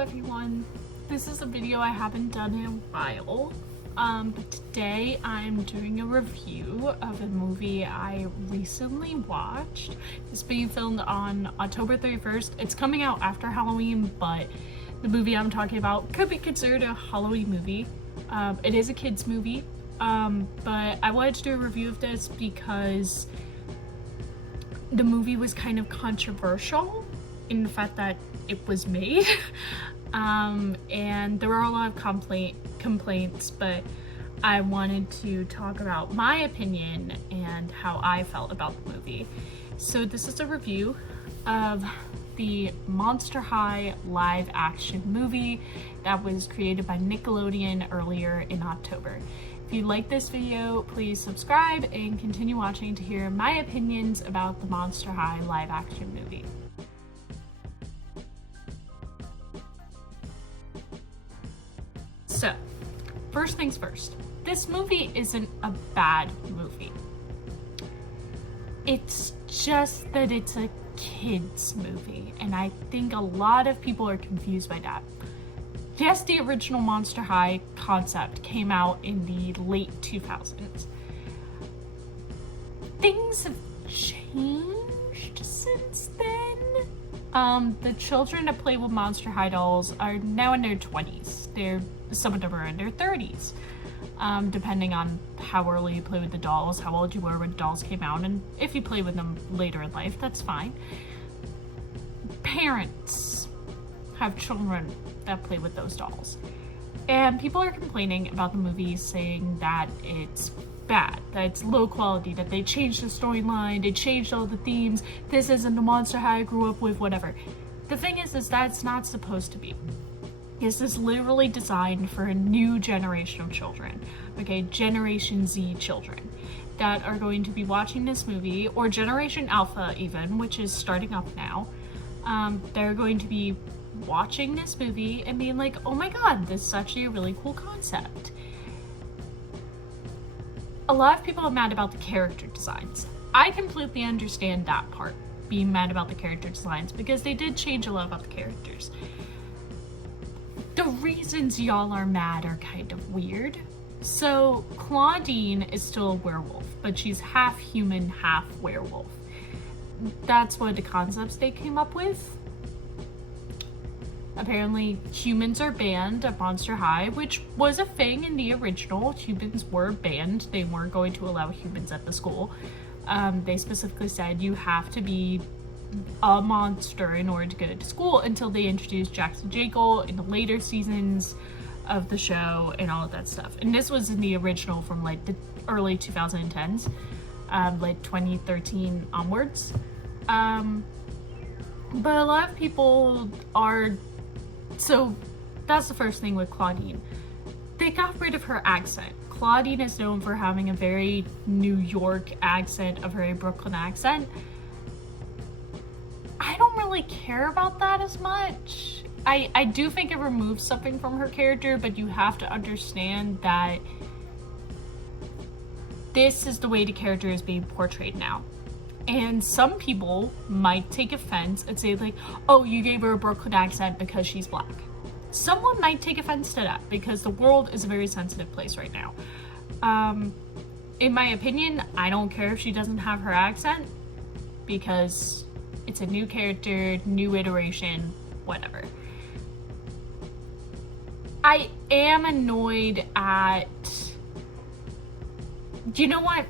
everyone. This is a video I haven't done in a while, but today I'm doing a review of a movie I recently watched. It's being filmed on October 31st. It's coming out after Halloween, but the movie I'm talking about could be considered a Halloween movie. It is a kids movie, but I wanted to do a review of this because the movie was kind of controversial in the fact that it was made. And there were a lot of complaints, but I wanted to talk about my opinion and how I felt about the movie. So this is a review of the Monster High live action movie that was created by Nickelodeon earlier in October. If you like this video, please subscribe and continue watching to hear my opinions about the Monster High live action movie. So, first things first, this movie isn't a bad movie. It's just that it's a kids movie, and I think a lot of people are confused by that. Yes, the original Monster High concept came out in the late 2000s. Things have changed since then. The children that play with Monster High dolls are now in their 20s. Some of them are in their 30s. Depending on how early you play with the dolls, how old you were when the dolls came out, and if you play with them later in life, that's fine. Parents have children that play with those dolls. And people are complaining about the movie, saying that it's bad, that it's low quality, that they changed the storyline, they changed all the themes, this isn't the Monster High I grew up with, whatever. The thing is that it's not supposed to be. This is literally designed for a new generation of children, okay, Generation Z children that are going to be watching this movie, or Generation Alpha even, which is starting up now. They're going to be watching this movie and being like, oh my god, this is actually a really cool concept. A lot of people are mad about the character designs. I completely understand that part, being mad about the character designs, because they did change a lot about the characters. The reasons y'all are mad are kind of weird. So Claudine is still a werewolf, but she's half human, half werewolf. That's one of the concepts they came up with. Apparently humans are banned at Monster High, which was a thing in the original. Humans were banned. They weren't going to allow humans at the school. They specifically said you have to be a monster in order to go to school, until they introduced Jackson Jekyll in the later seasons of the show and all of that stuff. And this was in the original from like the early 2010s, like 2013 onwards. But a lot of people are, so that's the first thing with Claudine. They got rid of her accent. Claudine is known for having a very New York accent, a very Brooklyn accent. I don't really care about that as much. I do think it removes something from her character, but you have to understand that this is the way the character is being portrayed now. And some people might take offense and say like, oh, you gave her a Brooklyn accent because she's black. Someone might take offense to that because the world is a very sensitive place right now. In my opinion, I don't care if she doesn't have her accent, because it's a new character, new iteration, whatever. I am annoyed at... You know what?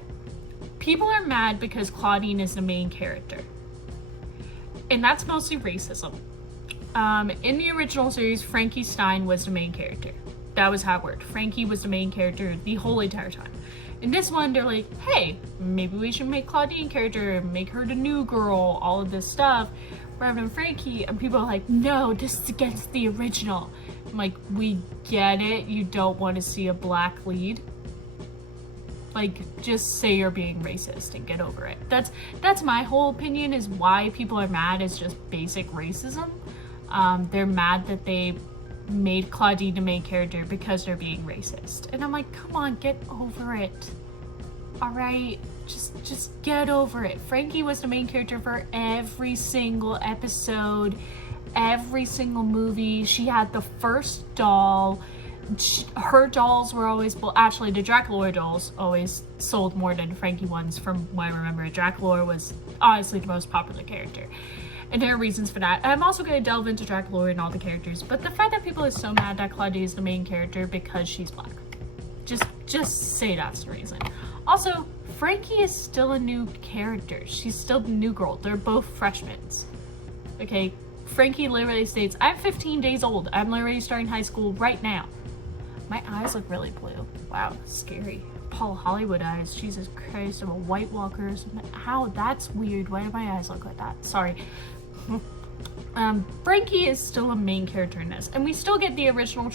People are mad because Claudine is the main character. And that's mostly racism. In the original series, Frankie Stein was the main character. That was how it worked. Frankie was the main character the whole entire time. In this one, they're like, hey, maybe we should make Claudine character and make her the new girl, all of this stuff, rather than Frankie. And people are like, no, this is against the original. I'm like, we get it. You don't want to see a black lead. Like, just say you're being racist and get over it. That's my whole opinion, is why people are mad is just basic racism. They're mad that they made Claudine the main character because they're being racist. And I'm like, come on, get over it. All right, just get over it. Frankie was the main character for every single episode. every single movie. She had the first doll. Her dolls were always, well, actually the Draculaura dolls always sold more than Frankie ones from what I remember. Draculaura was honestly the most popular character. And there are reasons for that. I'm also going to delve into Draculaura and all the characters, but the fact that people are so mad that Claudine is the main character because she's black. Just say that's the reason. Also, Frankie is still a new character. She's still the new girl. They're both freshmen. Okay, Frankie literally states, I'm 15 days old. I'm literally starting high school right now. My eyes look really blue. Wow, scary. Paul Hollywood eyes. Jesus Christ, I'm a White Walker or something. Ow, that's weird. Why do my eyes look like that? Sorry. Frankie is still a main character in this, and we still get the original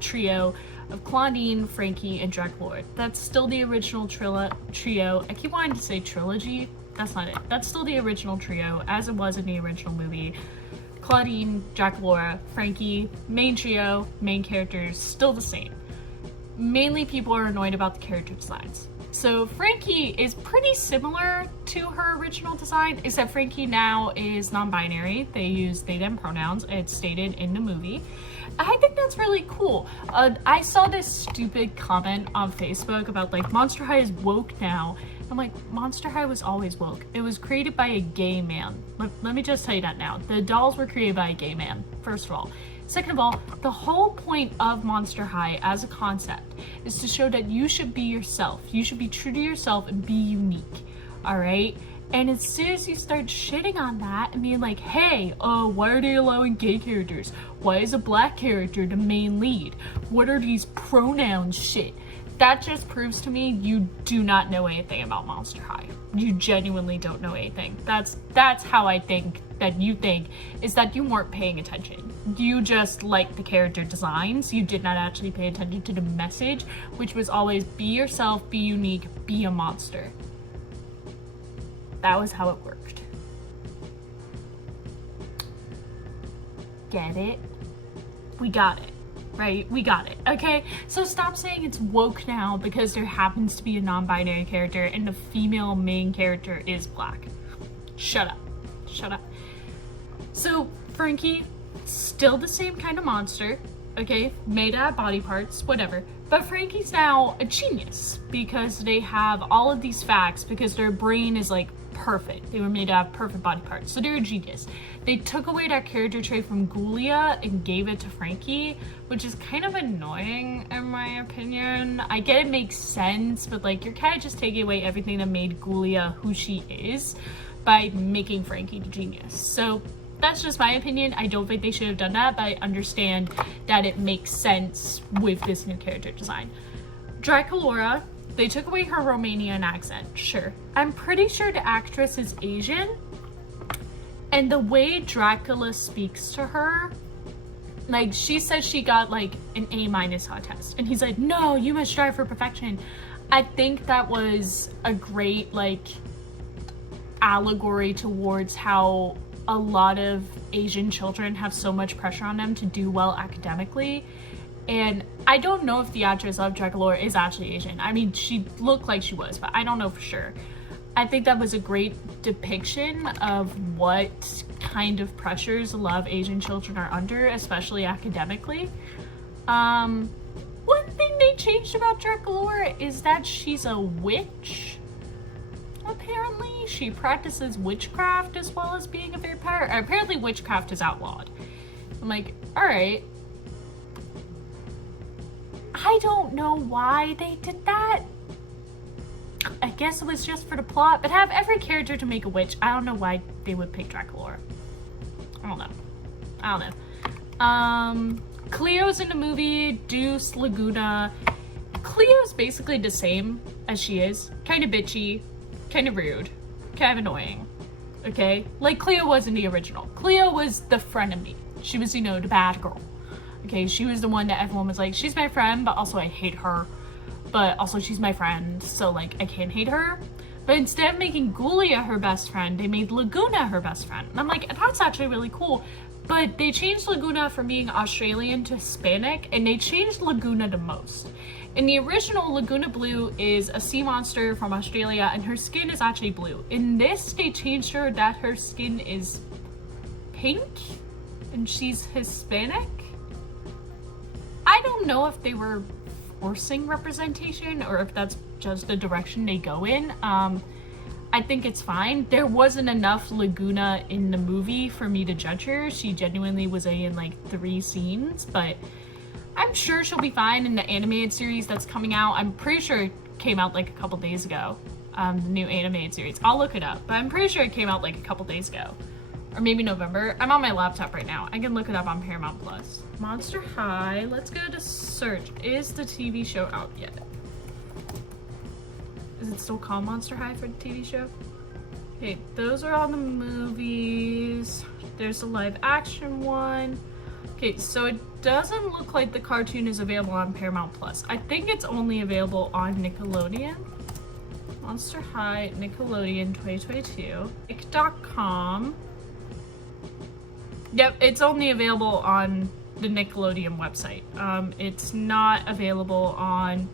trio of Claudine, Frankie, and Draculaura. That's still the original trio. I keep wanting to say trilogy. That's not it. That's still the original trio, as it was in the original movie. Claudine, Draculaura, Frankie, main trio, main characters, still the same. Mainly people are annoyed about the character designs. So Frankie is pretty similar to her original design, except Frankie now is non-binary. They use they them pronouns. It's stated in the movie. I think that's really cool. I saw this stupid comment on Facebook about like Monster High is woke now. I'm like, Monster High was always woke. It was created by a gay man. Let me just tell you that now. The dolls were created by a gay man, first of all. Second of all, the whole point of Monster High as a concept is to show that you should be yourself. You should be true to yourself and be unique, all right? And as soon as you start shitting on that and being like, hey, why are they allowing gay characters? Why is a black character the main lead? What are these pronouns shit? That just proves to me you do not know anything about Monster High. You genuinely don't know anything. That's how I think that you think, is that you weren't paying attention. You just liked the character designs. You did not actually pay attention to the message, which was always be yourself, be unique, be a monster. That was how it worked. Get it? We got it. Right? We got it. Okay? So stop saying it's woke now because there happens to be a non-binary character and the female main character is black. Shut up. Shut up. So Frankie, still the same kind of monster. Okay? Made out of body parts, whatever. But Frankie's now a genius because they have all of these facts because their brain is like perfect. They were made out of perfect body parts. So they're a genius. They took away that character trait from Ghoulia and gave it to Frankie, which is kind of annoying in my opinion. I get it makes sense, but like you're kind of just taking away everything that made Ghoulia who she is by making Frankie the genius. So that's just my opinion. I don't think they should have done that, but I understand that it makes sense with this new character design. Draculaura, they took away her Romanian accent, sure. I'm pretty sure the actress is Asian, and the way Dracula speaks to her, like she says she got like an A- on a test, and he's like, no, you must strive for perfection. I think that was a great like allegory towards how a lot of Asian children have so much pressure on them to do well academically. And I don't know if the actress of Draculaura is actually Asian. I mean, she looked like she was, but I don't know for sure. I think that was a great depiction of what kind of pressures a lot of Asian children are under, especially academically. One thing they changed about Draculaura is that she's a witch. Apparently, she practices witchcraft as well as being a vampire. Apparently, witchcraft is outlawed. I'm like, all right. I don't know why they did that. I guess it was just for the plot, but have every character to make a witch. I don't know why they would pick Draculaura. I don't know. Cleo's in the movie, Deuce, Laguna. Cleo's basically the same as she is. Kind of bitchy, kind of rude, kind of annoying. Okay? Like Cleo was in the original. Cleo was the frenemy. She was, you know, the bad girl. Okay, she was the one that everyone was like, she's my friend, but also I hate her. But also she's my friend, so like I can't hate her. But instead of making Ghoulia her best friend, they made Laguna her best friend. And I'm like, that's actually really cool. But they changed Laguna from being Australian to Hispanic, and they changed Laguna the most. In the original, Laguna Blue is a sea monster from Australia, and her skin is actually blue. In this, they changed her that her skin is pink? and she's Hispanic. I don't know if they were forcing representation or if that's just the direction they go in. I think it's fine. There wasn't enough Laguna in the movie for me to judge her. She genuinely was in like 3 scenes, but I'm sure she'll be fine in the animated series that's coming out. I'm pretty sure it came out like a couple days ago. The new animated series. I'll look it up, but I'm pretty sure it came out like a couple days ago. Or maybe November. I'm on my laptop right now. I can look it up on Paramount Plus. Monster High. Let's go to search. Is the TV show out yet? Is it still called Monster High for the TV show? Okay, those are all the movies. There's a live action one. Okay, so it doesn't look like the cartoon is available on Paramount Plus. I think it's only available on Nickelodeon. Monster High, Nickelodeon 2022. Nick.com. Yep, it's only available on the Nickelodeon website. It's not available on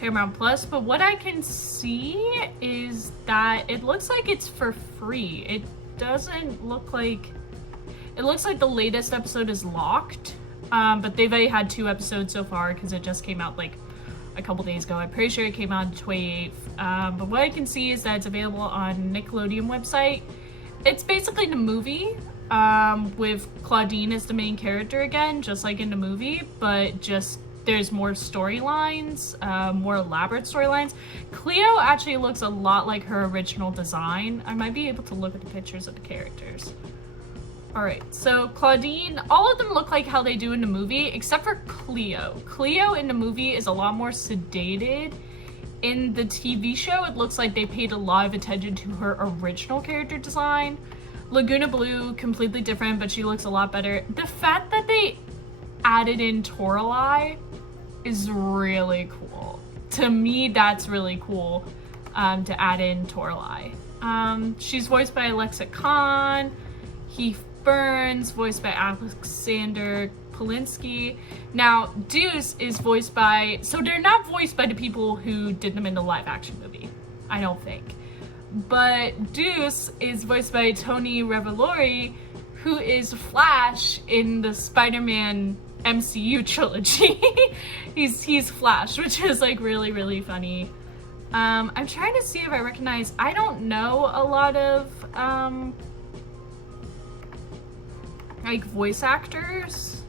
Paramount Plus, but what I can see is that it looks like it's for free. It doesn't look like... It looks like the latest episode is locked, but they've already had 2 episodes so far because it just came out like a couple days ago. I'm pretty sure it came out on the 28th. But what I can see is that it's available on Nickelodeon website. It's basically the movie with Claudine as the main character again, just like in the movie, but just there's more storylines, more elaborate storylines. Cleo actually looks a lot like her original design. I might be able to look at the pictures of the characters. Alright, so Claudine, all of them look like how they do in the movie, except for Cleo. Cleo in the movie is a lot more sedated. In the TV show, it looks like they paid a lot of attention to her original character design. Laguna Blue, completely different, but she looks a lot better. The fact that they added in Toralei is really cool. To me, that's really cool, to add in Toralei. She's voiced by Alexa Khan. Heath Burns, voiced by Alexander Polinsky. Now, Deuce is voiced by... So they're not voiced by the people who did them in the live-action movie, I don't think. But Deuce is voiced by Tony Revolori, who is Flash in the Spider-Man MCU trilogy. he's Flash, which is like really, really funny. I'm trying to see if I recognize... I don't know a lot of... like voice actors.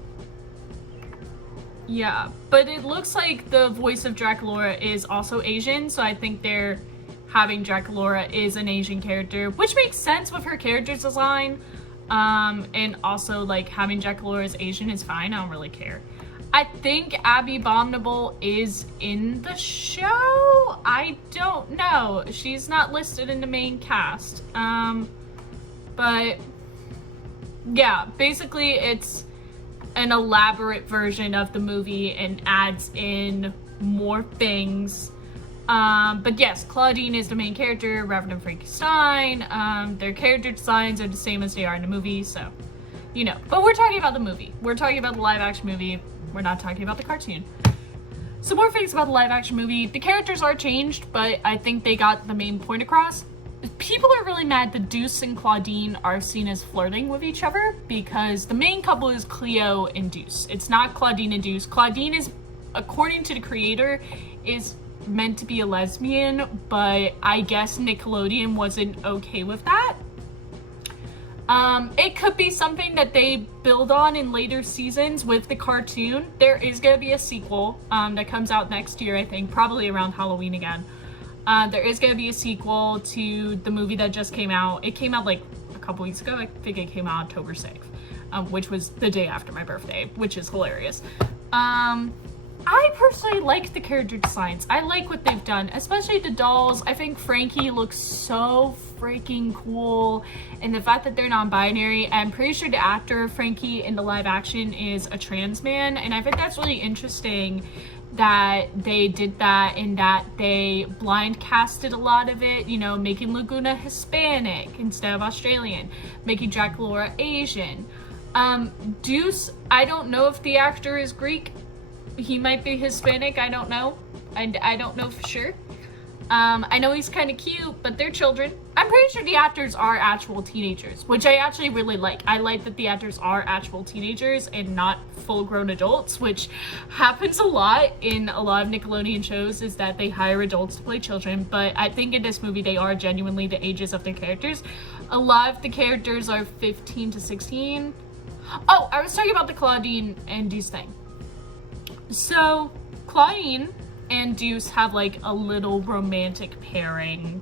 Yeah, but it looks like the voice of Draculaura is also Asian, so I think they're having Draculaura is an Asian character, which makes sense with her character design. And also like having Draculaura as Asian is fine. I don't really care. I think Abby Abominable is in the show. I don't know. She's not listed in the main cast. But yeah, basically it's an elaborate version of the movie and adds in more things. But yes, Claudine is the main character, Reverend Frankie Stein. Their character designs are the same as they are in the movie, so, you know. But we're talking about the movie. We're talking about the live action movie. We're not talking about the cartoon. Some more things about the live action movie. The characters are changed, but I think they got the main point across. People are really mad that Deuce and Claudine are seen as flirting with each other because the main couple is Cleo and Deuce. It's not Claudine and Deuce. Claudine is, according to the creator, is meant to be a lesbian, but I guess Nickelodeon wasn't okay with that. It could be something that they build on in later seasons with the cartoon. There is going to be a sequel that comes out next year, I think, probably around Halloween again. There is going to be a sequel to the movie that just came out. It came out like a couple weeks ago. I think it came out October 6th, which was the day after my birthday, which is hilarious. I personally like the character designs. I like what they've done, especially the dolls. I think Frankie looks so freaking cool, and the fact that they're non-binary. I'm pretty sure the actor Frankie in the live action is a trans man, and I think that's really interesting that they did that and that they blind casted a lot of it, you know, making Laguna Hispanic instead of Australian, making Draculaura Asian. Deuce, I don't know if the actor is Greek. He might be Hispanic, I don't know. I don't know for sure. I know he's kind of cute, but they're children. I'm pretty sure the actors are actual teenagers, which I actually really like. I like that the actors are actual teenagers and not full-grown adults, which happens a lot in a lot of Nickelodeon shows, is that they hire adults to play children, but I think in this movie they are genuinely the ages of their characters. A lot of the characters are 15 to 16. Oh, I was talking about the Claudine and Deuce thing. So, Claudine and Deuce have like a little romantic pairing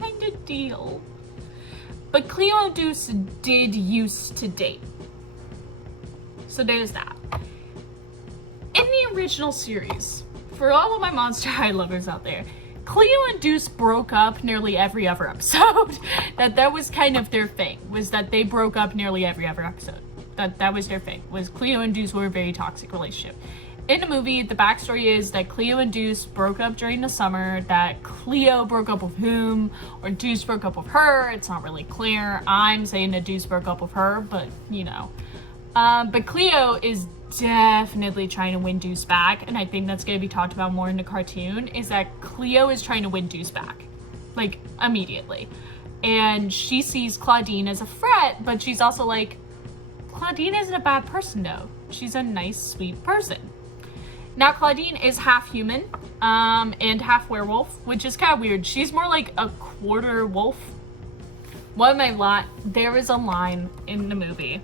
kind of deal. But Cleo and Deuce did used to date. So there's that. In the original series, for all of my Monster High lovers out there, Cleo and Deuce broke up nearly every other episode. that was kind of their thing, was that they broke up nearly every other episode. That was their thing, was Cleo and Deuce were a very toxic relationship. In the movie, the backstory is that Cleo and Deuce broke up during the summer, that Cleo broke up with whom, or Deuce broke up with her. It's not really clear. I'm saying that Deuce broke up with her, but you know. But Cleo is definitely trying to win Deuce back, and I think that's going to be talked about more in the cartoon, is that Cleo is trying to win Deuce back, like, immediately. And she sees Claudine as a threat, but she's also like, Claudine isn't a bad person, though. She's a nice, sweet person. Now, Claudine is half human, and half werewolf, which is kind of weird. She's more like a quarter wolf. There is a line in the movie,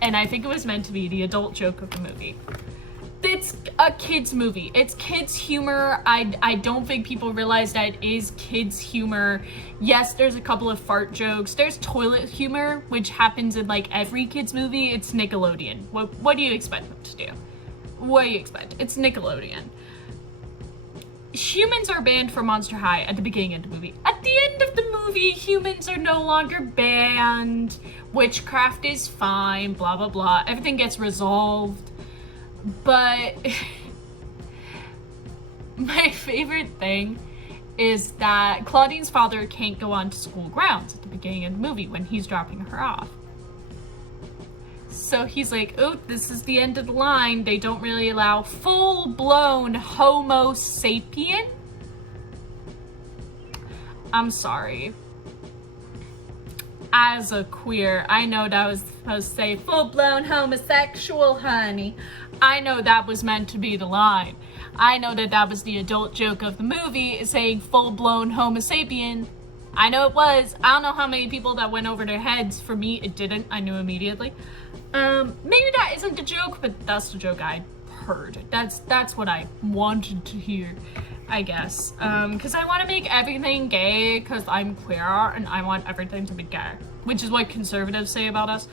and I think it was meant to be the adult joke of the movie. It's a kid's movie. It's kids' humor. I don't think people realize that it is kids' humor. Yes, there's a couple of fart jokes. There's toilet humor, which happens in like every kid's movie. It's Nickelodeon. What do you expect them to do? What do you expect? It's Nickelodeon. Humans are banned from Monster High at the beginning of the movie. At the end of the movie, humans are no longer banned. Witchcraft is fine, blah, blah, blah. Everything gets resolved. But my favorite thing is that Claudine's father can't go onto school grounds at the beginning of the movie when he's dropping her off. So he's like, oh, this is the end of the line. They don't really allow full-blown Homo sapien. I'm sorry. As a queer, I know that was supposed to say full-blown homosexual, honey. I know that was meant to be the line. I know that was the adult joke of the movie, saying full-blown Homo sapien. I know it was. I don't know how many people that went over their heads. For me, it didn't. I knew immediately. Maybe that isn't the joke, but that's the joke I heard. That's what I wanted to hear, I guess. Because I want to make everything gay, because I'm queer, and I want everything to be gay. Which is what conservatives say about us,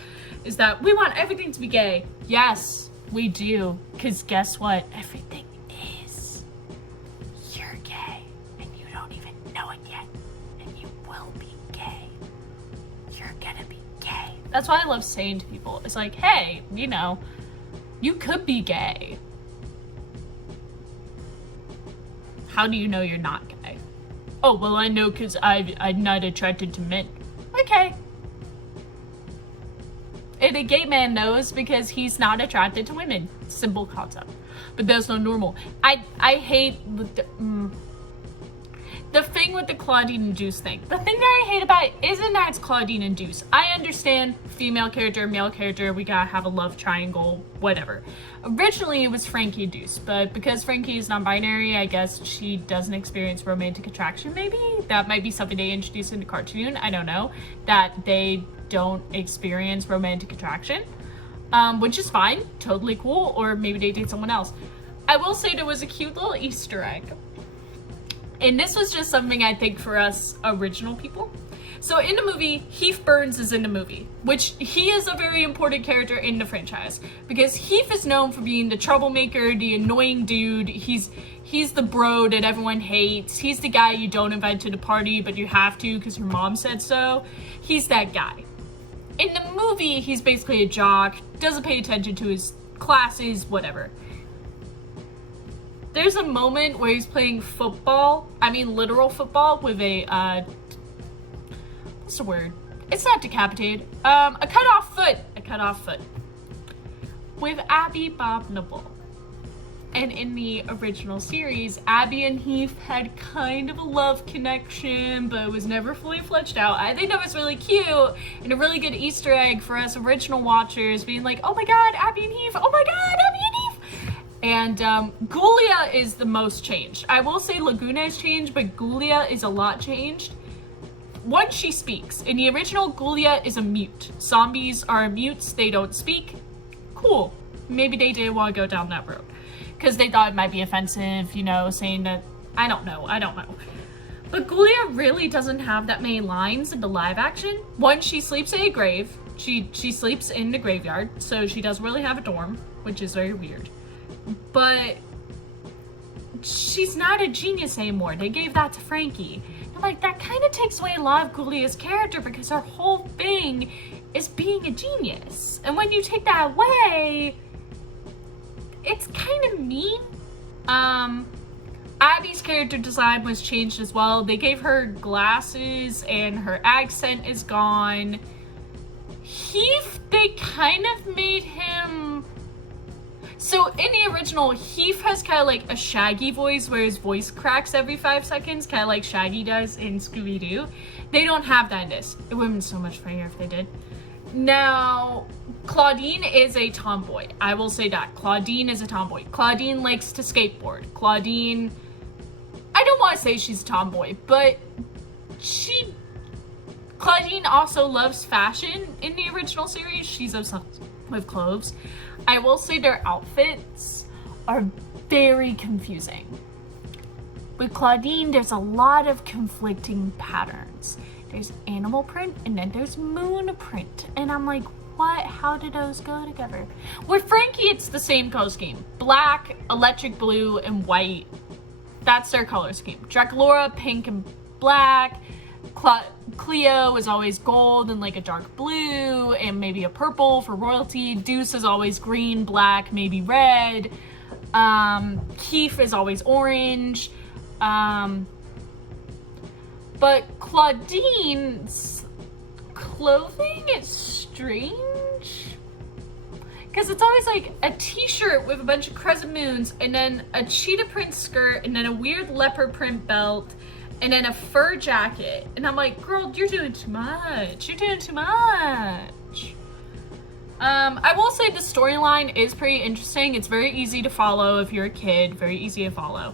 is that we want everything to be gay. Yes, we do. Because guess what? Everything is. You're gay, and you don't even know it yet. And you will be gay. You're gonna be gay. That's why I love saying to people, it's like, hey, you know, you could be gay. How do you know you're not gay? Oh, well, I know because I'm not attracted to men. Okay. And a gay man knows because he's not attracted to women. Simple concept. But that's not normal. I hate the thing with the Claudine and Deuce thing. The thing that I hate about it isn't that it's Claudine and Deuce. I understand female character, male character, we gotta have a love triangle, whatever. Originally, it was Frankie and Deuce, but because Frankie is non-binary, I guess she doesn't experience romantic attraction, maybe? That might be something they introduced in the cartoon, I don't know. That they don't experience romantic attraction, which is fine, totally cool, or maybe they date someone else. I will say there was a cute little Easter egg. And this was just something I think for us original people. So in the movie, Heath Burns is in the movie, which he is a very important character in the franchise because Heath is known for being the troublemaker, the annoying dude. He's the bro that everyone hates. He's the guy you don't invite to the party, but you have to because your mom said so. He's that guy. In the movie, he's basically a jock, doesn't pay attention to his classes, whatever. There's a moment where he's playing football, literal football, with a, what's the word? It's not decapitated. A cut off foot. With Abby Bob Nibble. And in the original series, Abby and Heath had kind of a love connection, but it was never fully fleshed out. I think that was really cute and a really good Easter egg for us original watchers, being like, oh my god, Abby and Heath, oh my god, Abby and Heath! And Ghoulia is the most changed. I will say Laguna is changed, but Ghoulia is a lot changed. Once she speaks. In the original, Ghoulia is a mute. Zombies are mutes, they don't speak. Cool. Maybe they didn't want to go down that road, because they thought it might be offensive, you know, saying that, I don't know. But Ghoulia really doesn't have that many lines in the live action. One, she sleeps in a grave. She sleeps in the graveyard, so she doesn't really have a dorm, which is very weird. But she's not a genius anymore. They gave that to Frankie. And like, that kind of takes away a lot of Ghoulia's character, because her whole thing is being a genius. And when you take that away, it's kind of mean. Abby's character design was changed as well. They gave her glasses and her accent is gone. Heath, they kind of made him... So in the original, Heath has kind of like a Shaggy voice where his voice cracks every 5 seconds, kind of like Shaggy does in Scooby-Doo. They don't have that in this. It would have been so much funnier if they did. Now, Claudine is a tomboy. I will say that. Claudine is a tomboy. Claudine likes to skateboard. Claudine, I don't want to say she's a tomboy, but Claudine also loves fashion in the original series. She's obsessed with clothes. I will say their outfits are very confusing. With Claudine, there's a lot of conflicting patterns. There's animal print and then there's moon print. And I'm like, what? How do those go together? With Frankie, it's the same color scheme. Black, electric blue, and white. That's their color scheme. Draculaura, pink and black. Cleo is always gold and like a dark blue and maybe a purple for royalty. Deuce is always green, black, maybe red. Keith is always orange. But Claudine's clothing is strange. Because it's always like a t-shirt with a bunch of crescent moons and then a cheetah print skirt and then a weird leopard print belt and then a fur jacket. And I'm like, girl, you're doing too much. You're doing too much. I will say the storyline is pretty interesting. It's very easy to follow if you're a kid. Very easy to follow.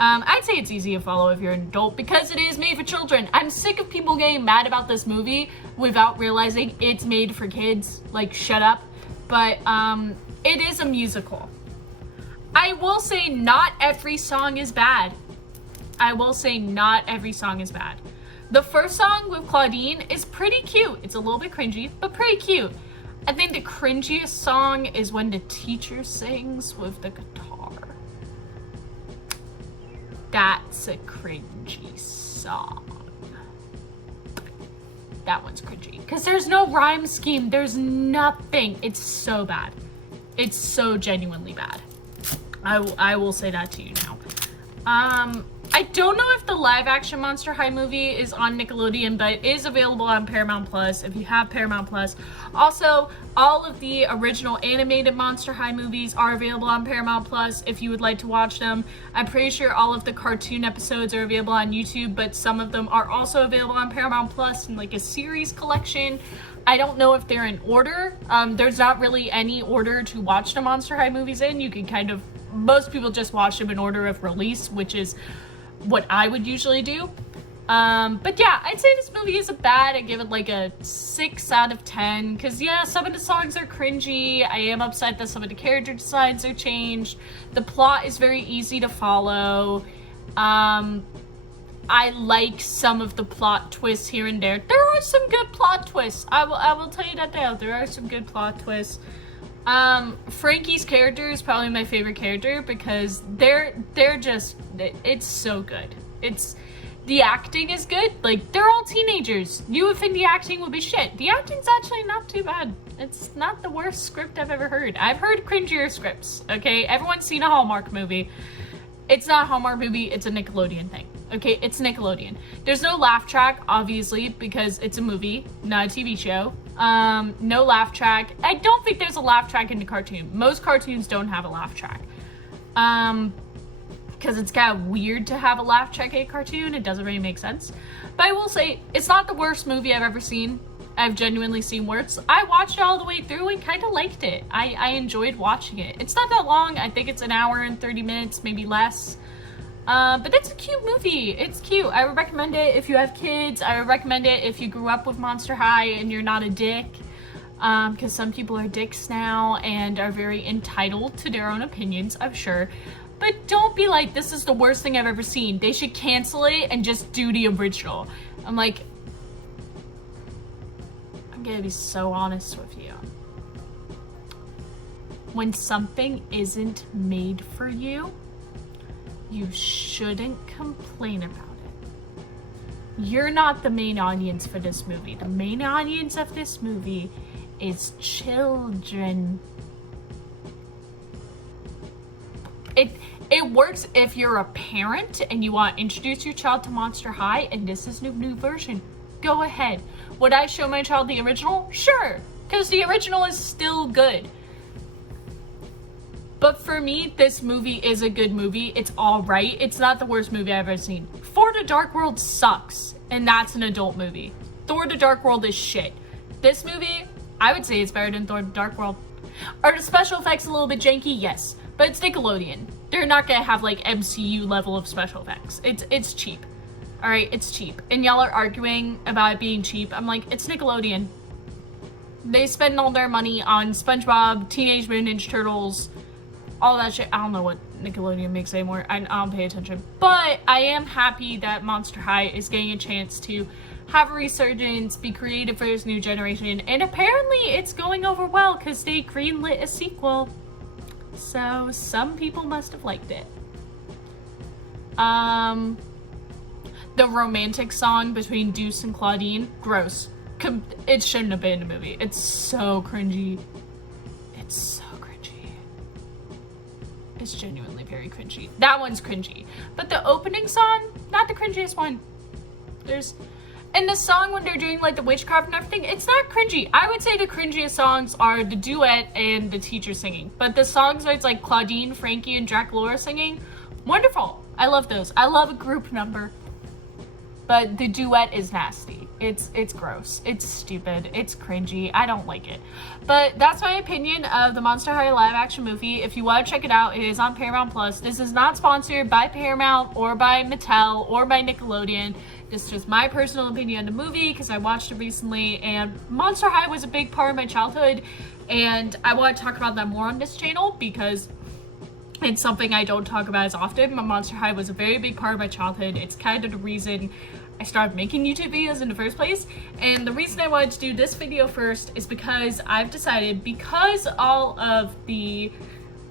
I'd say it's easy to follow if you're an adult because it is made for children. I'm sick of people getting mad about this movie without realizing it's made for kids. Like, shut up. But it is a musical. I will say not every song is bad. I will say not every song is bad. The first song with Claudine is pretty cute. It's a little bit cringy, but pretty cute. I think the cringiest song is when the teacher sings with the guitar. That's a cringy song. That one's cringy. Because there's no rhyme scheme. There's nothing. It's so bad. It's so genuinely bad. I will say that to you now. I don't know if the live action Monster High movie is on Nickelodeon, but it is available on Paramount Plus if you have Paramount Plus. Also, all of the original animated Monster High movies are available on Paramount Plus if you would like to watch them. I'm pretty sure all of the cartoon episodes are available on YouTube, but some of them are also available on Paramount Plus in like a series collection. I don't know if they're in order. There's not really any order to watch the Monster High movies in. You can kind of, most people just watch them in order of release, which is what I would usually do. But yeah, I'd say this movie isn't bad. I give it like a 6 out of 10 because yeah, some of the songs are cringy. I am upset that some of the character designs are changed. The plot is very easy to follow. I like some of the plot twists here and there. There are some good plot twists. I will tell you that there are some good plot twists. Frankie's character is probably my favorite character because they're just, it's so good. The acting is good. Like, they're all teenagers. You would think the acting would be shit. The acting's actually not too bad. It's not the worst script I've ever heard. I've heard cringier scripts, okay? Everyone's seen a Hallmark movie. It's not a Hallmark movie, it's a Nickelodeon thing. Okay, it's Nickelodeon. There's no laugh track, obviously, because it's a movie, not a TV show. No laugh track. I don't think there's a laugh track in the cartoon. Most cartoons don't have a laugh track. Because it's kind of weird to have a laugh track A cartoon. It doesn't really make sense. But I will say, it's not the worst movie I've ever seen. I've genuinely seen worse. I watched it all the way through and kind of liked it. I enjoyed watching it. It's not that long. I think it's an hour and 30 minutes, maybe less. But it's a cute movie. It's cute. I would recommend it if you have kids. I would recommend it if you grew up with Monster High and you're not a dick. Because some people are dicks now and are very entitled to their own opinions, I'm sure. But don't be like, this is the worst thing I've ever seen. They should cancel it and just do the original. I'm like, I'm gonna be so honest with you. When something isn't made for you, you shouldn't complain about it. You're not the main audience for this movie. The main audience of this movie is children. It works if you're a parent and you want to introduce your child to Monster High and this is the new version. Go ahead. Would I show my child the original? Sure, because the original is still good. But for me, this movie is a good movie. It's all right. It's not the worst movie I've ever seen. Thor: The Dark World sucks, and that's an adult movie. Thor: The Dark World is shit. This movie, I would say it's better than Thor: The Dark World. Are the special effects a little bit janky? Yes. But it's Nickelodeon. They're not gonna have like MCU level of special effects. It's cheap. Alright, it's cheap. And y'all are arguing about it being cheap. I'm like, it's Nickelodeon. They spend all their money on SpongeBob, Teenage Mutant Ninja Turtles, all that shit. I don't know what Nickelodeon makes anymore. I don't pay attention. But I am happy that Monster High is getting a chance to have a resurgence, be creative for this new generation. And apparently it's going over well because they greenlit a sequel. So some people must have liked it. The romantic song between Deuce and Claudine, gross. It shouldn't have been in a movie. It's so cringy. It's so cringy. It's genuinely very cringy. That one's cringy. But the opening song, not the cringiest one. And the song when they're doing like the witchcraft and everything, it's not cringy. I would say the cringiest songs are the duet and the teacher singing. But the songs where it's like Claudine, Frankie, and Draculaura singing, wonderful. I love those. I love a group number. But the duet is nasty. It's gross. It's stupid. It's cringy. I don't like it. But that's my opinion of the Monster High live action movie. If you want to check it out, it is on Paramount Plus. This is not sponsored by Paramount or by Mattel or by Nickelodeon. This is just my personal opinion on the movie because I watched it recently and Monster High was a big part of my childhood and I want to talk about that more on this channel because it's something I don't talk about as often. My Monster High was a very big part of my childhood. It's kind of the reason I started making YouTube videos in the first place. And the reason I wanted to do this video first is because I've decided, because all of the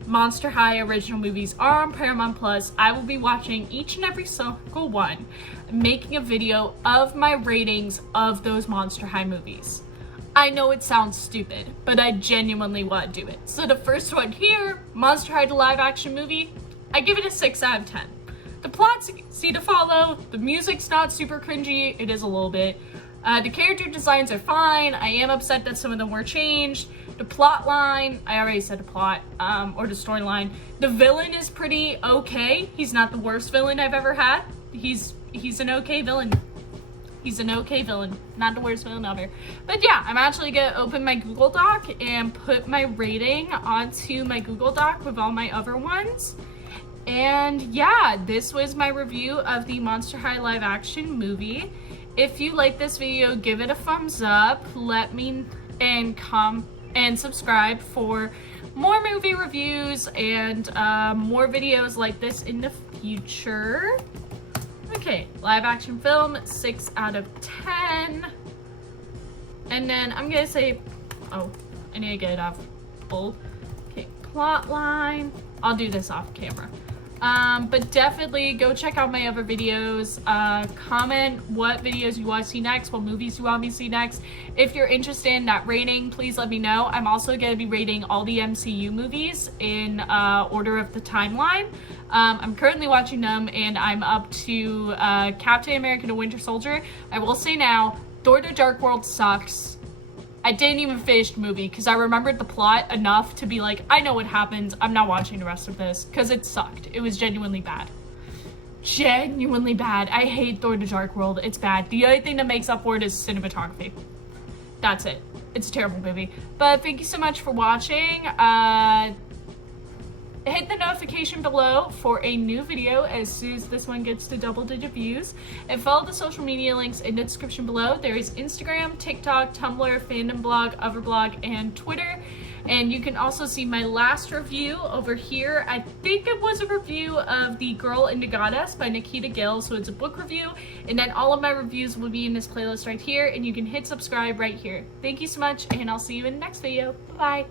Monster High original movies are on Paramount Plus, I will be watching each and every single one, making a video of my ratings of those Monster High movies. I know it sounds stupid, but I genuinely want to do it. So the first one here, Monster High the live action movie, I give it a 6 out of 10. The plot's easy to follow, the music's not super cringy, it is a little bit. The character designs are fine, I am upset that some of them were changed. The plot line, I already said the plot, or the storyline. The villain is pretty okay. He's not the worst villain I've ever had. He's an okay villain. He's an okay villain, not the worst villain ever. But yeah, I'm actually gonna open my Google Doc and put my rating onto my Google Doc with all my other ones. And yeah, this was my review of the Monster High live action movie. If you like this video, give it a thumbs up, let me and subscribe for more movie reviews and more videos like this in the future. Okay, live action film, 6 out of 10. And then I'm gonna say, oh, I need to get it off bold. Okay, plot line. I'll do this off camera. But definitely go check out my other videos. Comment what videos you want to see next, what movies you want me to see next. If you're interested in that rating, please let me know. I'm also going to be rating all the MCU movies in order of the timeline. I'm currently watching them and I'm up to Captain America: The Winter Soldier. I will say now, Thor: The Dark World sucks. I didn't even finish the movie because I remembered the plot enough to be like, I know what happens. I'm not watching the rest of this because it sucked. It was genuinely bad. Genuinely bad. I hate Thor: The Dark World. It's bad. The only thing that makes up for it is cinematography. That's it. It's a terrible movie. But thank you so much for watching. Hit the notification below for a new video as soon as this one gets to double-digit views. And follow the social media links in the description below. There is Instagram, TikTok, Tumblr, Fandom Blog, Overblog, and Twitter. And you can also see my last review over here. I think it was a review of The Girl in the Goddess by Nikita Gill, so it's a book review. And then all of my reviews will be in this playlist right here, and you can hit subscribe right here. Thank you so much, and I'll see you in the next video. Bye-bye.